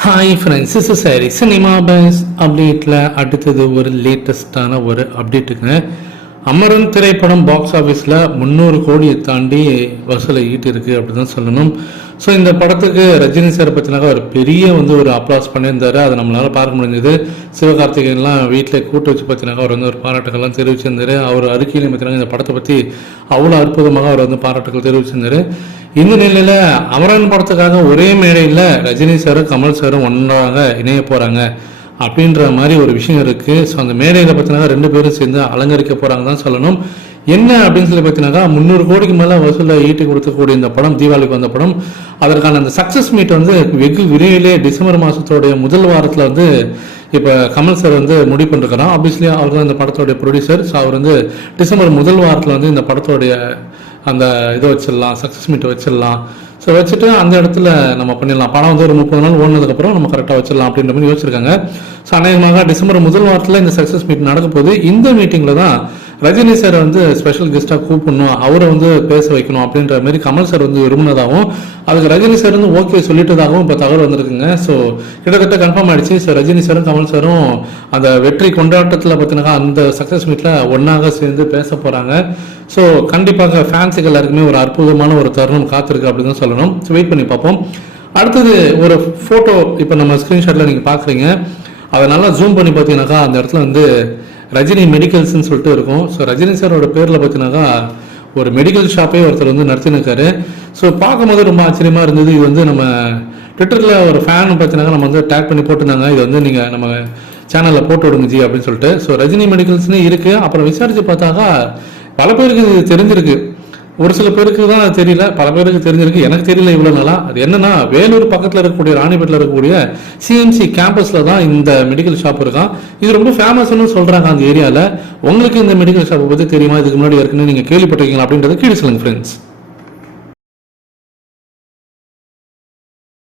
Hi friends is sorry cinema பைஸ் அப்டேட்டில் அடுத்தது ஒரு லேட்டஸ்டான ஒரு அப்டேட்டுங்க அமரன் திரைப்படம் பாக்ஸ் ஆஃபீஸில் முந்நூறு கோடியை தாண்டி வசூலை ஈட்டிருக்கு அப்படி தான் சொல்லணும். ஸோ இந்த படத்துக்கு ரஜினி சார் பற்றினாக்கா ஒரு பெரிய வந்து ஒரு அப்ளாஸ் பண்ணியிருந்தார். அதை நம்மளால் பார்க்க முடிஞ்சது. சிவகார்த்திகேயன்லாம் வீட்டில் கூட்டு வச்சு பார்த்தினாக்கா அவர் வந்து ஒரு பாராட்டுகள்லாம் தெரிவிச்சிருந்தார். அவர் அறிக்கையிலையும் பார்த்தினாக்கா இந்த படத்தை பற்றி அவ்வளோ அற்புதமாக அவர் வந்து பாராட்டுகள் தெரிவிச்சிருந்தாரு. இந்த நிலையில் அமரன் படத்துக்காக ஒரே மேடையில் ரஜினி சாரும் கமல் சாரும் ஒன்றாக இணைய போகிறாங்க அப்படின்ற மாதிரி ஒரு விஷயம் இருக்குது ஸோ அந்த மேடையில் பார்த்தீங்கன்னா ரெண்டு பேரும் சேர்ந்து அலங்கரிக்க போகிறாங்க தான் சொல்லணும். என்ன அப்படின்னு சொல்லி பார்த்தீங்கன்னா முந்நூறு கோடிக்கு மேலே வசூலை ஈட்டி கொடுக்கக்கூடிய இந்த படம் தீபாவளிக்கு வந்த படம் அதற்கான அந்த சக்ஸஸ் மீட் வந்து வெகு விரைவிலே டிசம்பர் மாதத்தோடைய முதல் வாரத்தில் வந்து இப்போ கமல் சார் வந்து முடிவு பண்ணிருக்கிறான் ஆப்வியஸ்லி அவர் தான் இந்த படத்தோடைய ப்ரொடியூசர் ஸோ அவர் வந்து டிசம்பர் முதல் வாரத்தில் வந்து இந்த படத்தோடைய அந்த இதை வச்சிடலாம் சக்ஸஸ் மீட் வச்சிடலாம். ஸோ வச்சுட்டு அந்த இடத்துல நம்ம பண்ணிடலாம். படம் வந்து ஒரு முப்பது நாள் ஓடினதுக்கப்புறம் நம்ம கரெக்டாக வச்சிடலாம் அப்படின்ற மாதிரி யோசிச்சிருக்காங்க. ஸோ அநேகமாக டிசம்பர் முதல் வாரத்தில் இந்த சக்ஸஸ் மீட் நடக்க போகுது. இந்த மீட்டிங்கில் தான் ரஜினி சார் வந்து ஸ்பெஷல் கெஸ்ட்டாக கூப்பிடணும் அவரை வந்து பேச வைக்கணும் அப்படின்ற மாதிரி கமல் சார் வந்து விரும்பினதாகவும் அதுக்கு ரஜினி சார் வந்து ஓகே சொல்லிட்டதாகவும் இப்போ தகவல் வந்திருக்குங்க. ஸோ கிட்டத்தட்ட கன்ஃபார்ம் ஆயிடுச்சு. ஸோ ரஜினி சாரும் கமல் சாரும் அந்த வெற்றி கொண்டாட்டத்தில் பார்த்தீங்கன்னா அந்த சக்ஸஸ் மீட்டில் ஒன்றாக சேர்ந்து பேச போகிறாங்க ஸோ கண்டிப்பாக ஃபேன்ஸுக்கு எல்லாருக்குமே ஒரு அற்புதமான ஒரு தருணம் காத்திருக்கு அப்படின்னு தான் சொல்லணும். ஸோ வெயிட் பண்ணி பார்ப்போம். அடுத்தது ஒரு ஃபோட்டோ இப்போ நம்ம ஸ்க்ரீன்ஷாட்டில் நீங்கள் பார்க்குறீங்க. அதை நல்லா ஜூம் பண்ணி பார்த்தீங்கன்னாக்கா அந்த இடத்துல வந்து ரஜினி மெடிக்கல்ஸ்னு சொல்லிட்டு இருக்கும். ஸோ ரஜினி சாரோட பேரில் பார்த்தீங்கன்னா ஒரு மெடிக்கல் ஷாப்பே ஒருத்தர் வந்து நடத்தினுக்காரு ஸோ பார்க்கும்போது ரொம்ப ஆச்சரியமாக இருந்தது. இது வந்து நம்ம ட்விட்டரில் ஒரு ஃபேன் பார்த்தீங்கன்னா நம்ம வந்து டேக் பண்ணி போட்டிருந்தாங்க. இது வந்து நீங்கள் நம்ம சேனலில் போட்டு விடுங்க ஜி அப்படின்னு சொல்லிட்டு. ஸோ ரஜினி மெடிக்கல்ஸ்னு இருக்குது அப்புறம் விசாரித்து பார்த்தாக்கா பல பேருக்கு இது தெரிஞ்சிருக்கு. ஒரு சில பேருக்கு தான் அது தெரியல பல பேருக்கு தெரிஞ்சிருக்கு. எனக்கு தெரியல இவ்வளோ நாளா. அது என்னன்னா வேலூர் பக்கத்தில் இருக்கக்கூடிய ராணிபேட்டில் இருக்கக்கூடிய சிஎம்சி கேம்பஸில் தான் இந்த மெடிக்கல் ஷாப் இருக்கான். இது ரொம்ப ஃபேமஸ்னு சொல்கிறாங்க அந்த ஏரியாவில் உங்களுக்கு இந்த மெடிக்கல் ஷாப்பை பற்றி தெரியுமா? இதுக்கு முன்னாடி ஏற்கனவே நீங்கள் கேள்விப்பட்டிருக்கீங்களா அப்படின்றத கீழே சொல்லுங்கள் ஃப்ரெண்ட்ஸ்